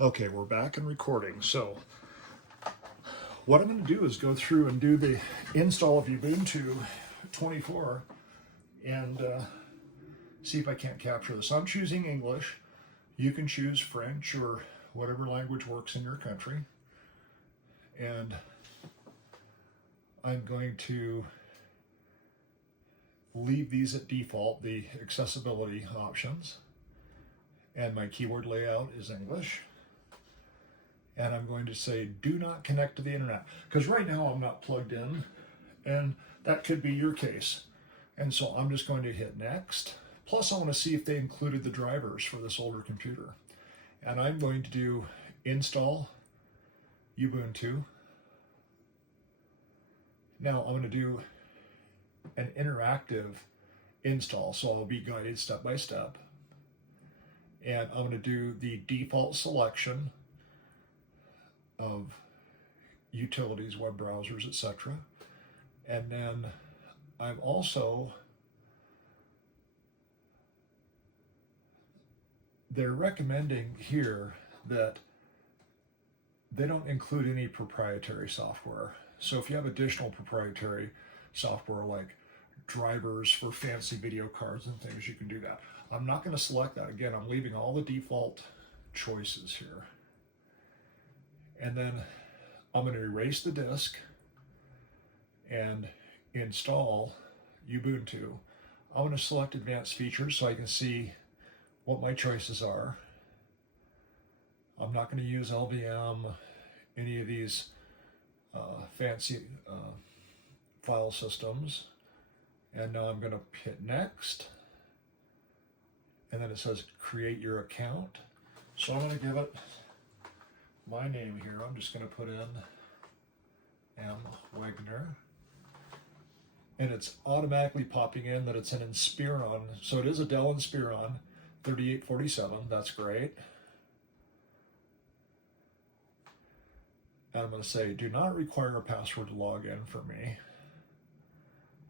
Okay, we're back and recording. So what I'm going to do is go through and do the install of Ubuntu 24 and see if I can't capture this. I'm choosing English. You can choose French or whatever language works in your country. And I'm going to leave these at default, the accessibility options. And my keyword layout is English. And I'm going to say, do not connect to the internet. Because right now I'm not plugged in, and that could be your case. And so I'm just going to hit next. Plus I want to see if they included the drivers for this older computer. And I'm going to do install Ubuntu. Now I'm going to do an interactive install, so I'll be guided step by step. And I'm going to do the default selection of utilities, web browsers, etc. And then I'm also, they're recommending here that they don't include any proprietary software. So if you have additional proprietary software like drivers for fancy video cards and things, you can do that. I'm not going to select that. Again, I'm leaving all the default choices here. And then I'm going to erase the disk and install Ubuntu. I'm going to select advanced features so I can see what my choices are. I'm not going to use LVM, any of these fancy file systems. And now I'm going to hit next. And then it says create your account. So I'm going to give it my name here. I'm just going to put in M. Wagner. And it's automatically popping in that it's an Inspiron. So it is a Dell Inspiron 3847. That's great. And I'm going to say, do not require a password to log in for me.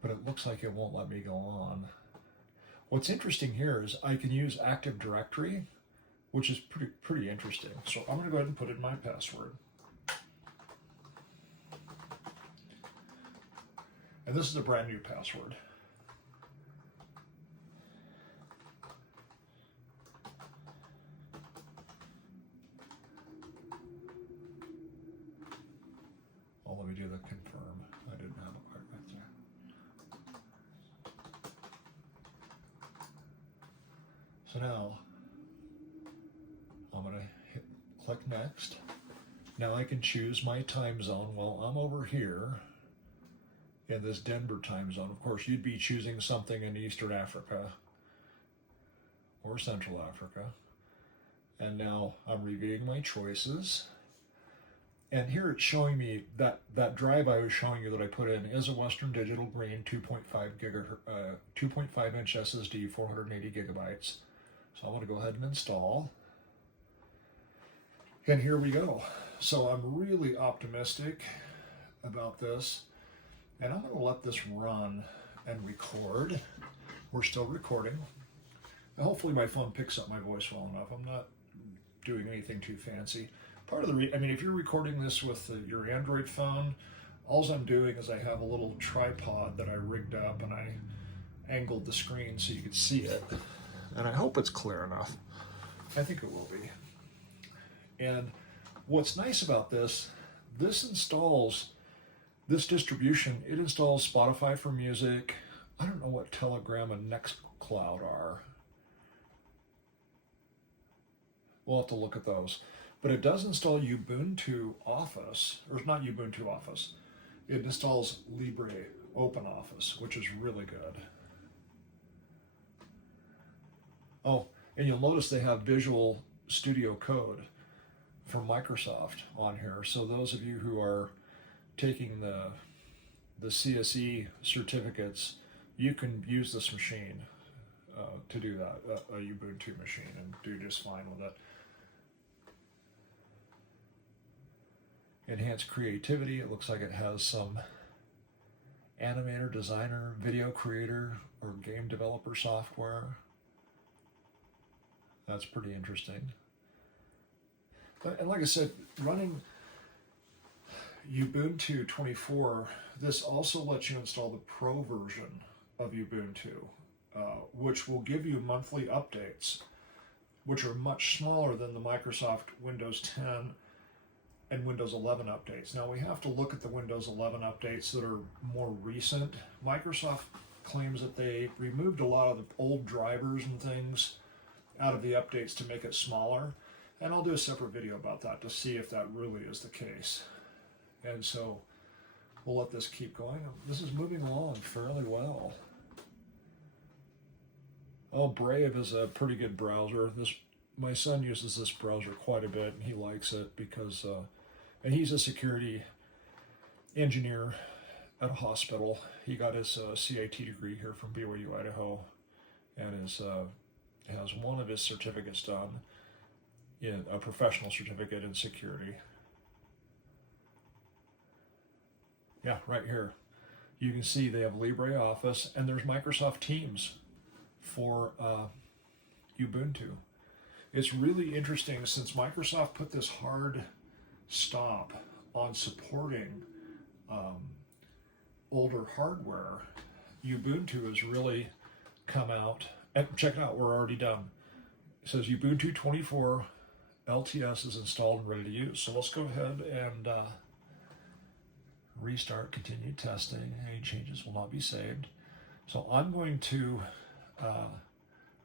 But it looks like it won't let me go on. What's interesting here is I can use Active Directory, which is pretty interesting. So I'm going to go ahead and put in my password. And this is a brand new password. Oh, let me do the confirm. I didn't have it quite right there. So now I'm going to click next. Now I can choose my time zone. Well, I'm over here in this Denver time zone. Of course, you'd be choosing something in Eastern Africa or Central Africa. And now I'm reviewing my choices. And here it's showing me that drive I was showing you that I put in is a Western Digital Green 2.5 inch SSD, 480 gigabytes. So I'm going to go ahead and install. And here we go. So I'm really optimistic about this. And I'm going to let this run and record. We're still recording. And hopefully my phone picks up my voice well enough. I'm not doing anything too fancy. Part of the, if you're recording this with your Android phone, all I'm doing is I have a little tripod that I rigged up and I angled the screen so you could see it. And I hope it's clear enough. I think it will be. And what's nice about this installs this distribution. It installs Spotify for music. I don't know what Telegram and Nextcloud are. We'll have to look at those. But it does install Ubuntu Office, or not Ubuntu Office. It installs Libre Open Office, which is really good. Oh, and you'll notice they have Visual Studio Code from Microsoft on here. So those of you who are taking the CSE certificates, you can use this machine to do that, a Ubuntu machine, and do just fine with it. Enhanced creativity. It looks like it has some animator, designer, video creator, or game developer software. That's pretty interesting. And like I said, running Ubuntu 24, this also lets you install the Pro version of Ubuntu, which will give you monthly updates, which are much smaller than the Microsoft Windows 10 and Windows 11 updates. Now we have to look at the Windows 11 updates that are more recent. Microsoft claims that they removed a lot of the old drivers and things out of the updates to make it smaller. And I'll do a separate video about that to see if that really is the case. And so we'll let this keep going. This is moving along fairly well. Oh, Brave is a pretty good browser. My son uses this browser quite a bit, and he likes it because, and he's a security engineer at a hospital. He got his CIT degree here from BYU, Idaho, and has one of his certificates done in a professional certificate in security. Yeah, right here. You can see they have LibreOffice, and there's Microsoft Teams for Ubuntu. It's really interesting since Microsoft put this hard stop on supporting older hardware. Ubuntu has really come out, and check it out, we're already done. It says Ubuntu 24 LTS is installed and ready to use. So let's go ahead and restart, continue testing. Any changes will not be saved. So I'm going to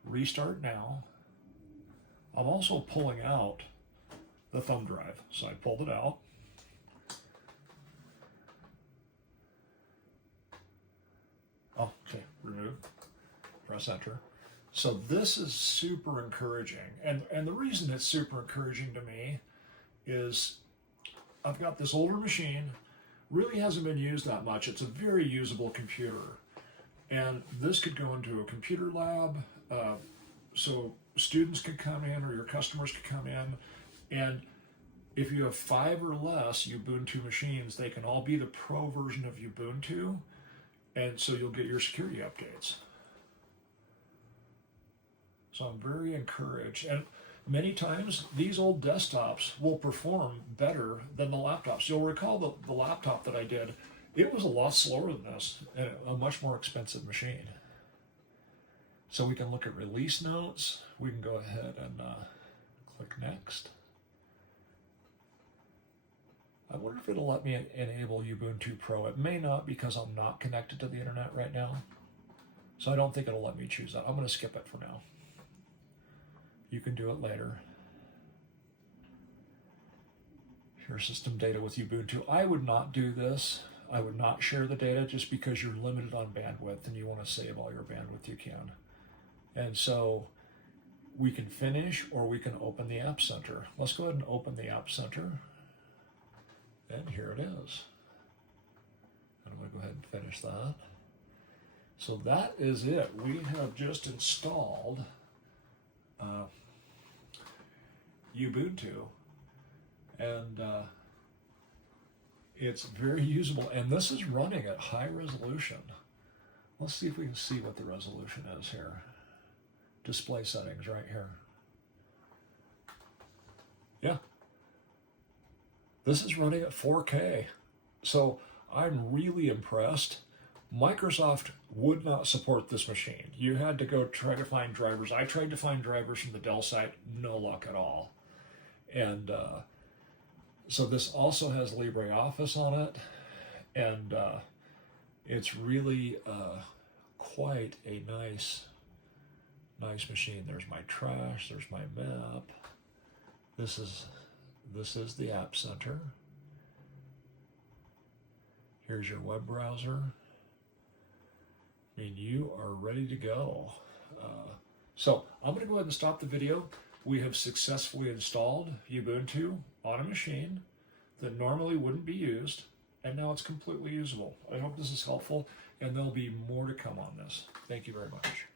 restart now. I'm also pulling out the thumb drive. So I pulled it out. Oh, okay, remove, press enter. So this is super encouraging. And the reason it's super encouraging to me is I've got this older machine, really hasn't been used that much. It's a very usable computer. And this could go into a computer lab, so students could come in or your customers could come in. And if you have 5 or less Ubuntu machines, they can all be the Pro version of Ubuntu. And so you'll get your security updates. So I'm very encouraged. And many times these old desktops will perform better than the laptops. You'll recall the laptop that I did, it was a lot slower than this, and a much more expensive machine. So we can look at release notes. We can go ahead and click next. I wonder if it'll let me enable Ubuntu Pro. It may not because I'm not connected to the internet right now. So I don't think it'll let me choose that. I'm going to skip it for now. You can do it later. Share system data with Ubuntu. I would not do this. I would not share the data just because you're limited on bandwidth and you want to save all your bandwidth you can. And so we can finish or we can open the App Center. Let's go ahead and open the App Center. And here it is. And I'm going to go ahead and finish that. So that is it. We have just installed Ubuntu, and it's very usable, and this is running at high resolution. Let's see if we can see what the resolution is here. Display settings right here. Yeah, this is running at 4K, so I'm really impressed. Microsoft would not support this machine. You had to go try to find drivers. I tried to find drivers from the Dell site, no luck at all. And so this also has LibreOffice on it, and it's really quite a nice machine. There's my trash, there's my map. This is the App Center. Here's your web browser. I mean, you are ready to go. So I'm going to go ahead and stop the video. We have successfully installed Ubuntu on a machine that normally wouldn't be used, and now it's completely usable. I hope this is helpful, and there'll be more to come on this. Thank you very much.